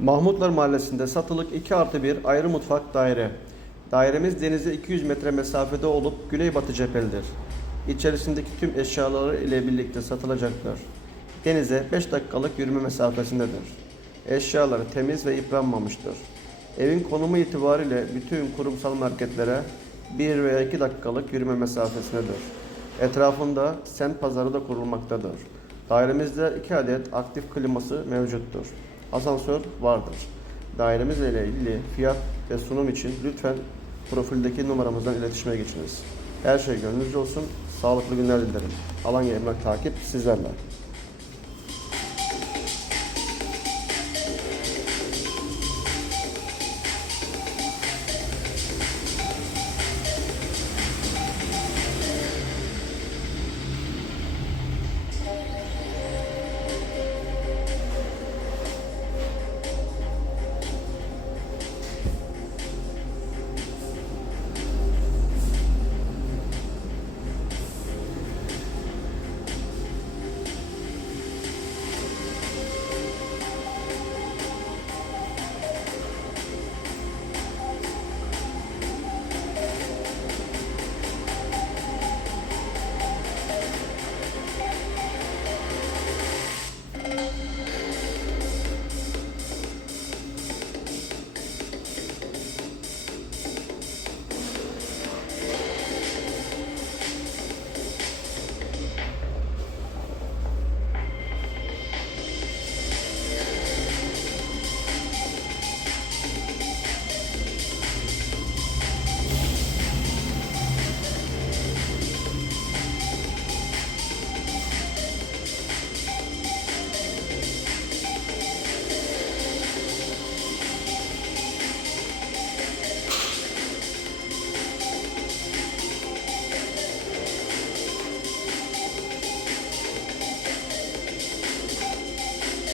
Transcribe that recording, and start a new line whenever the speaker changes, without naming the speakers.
Mahmutlar Mahallesi'nde satılık 2 artı 1 ayrı mutfak daire. Dairemiz denize 200 metre mesafede olup güneybatı cephelidir. İçerisindeki tüm eşyaları ile birlikte satılacaktır. Denize 5 dakikalık yürüme mesafesindedir. Eşyaları temiz ve yıpranmamıştır. Evin konumu itibariyle bütün kurumsal marketlere 1 veya 2 dakikalık yürüme mesafesindedir. Etrafında semt pazarı da kurulmaktadır. Dairemizde 2 adet aktif kliması mevcuttur. Asansör vardır. Dairemiz ile ilgili fiyat ve sunum için lütfen profildeki numaramızdan iletişime geçiniz. Her şey gönlünüzce olsun. Sağlıklı günler dilerim. Alanya Emlak Takip sizlerle.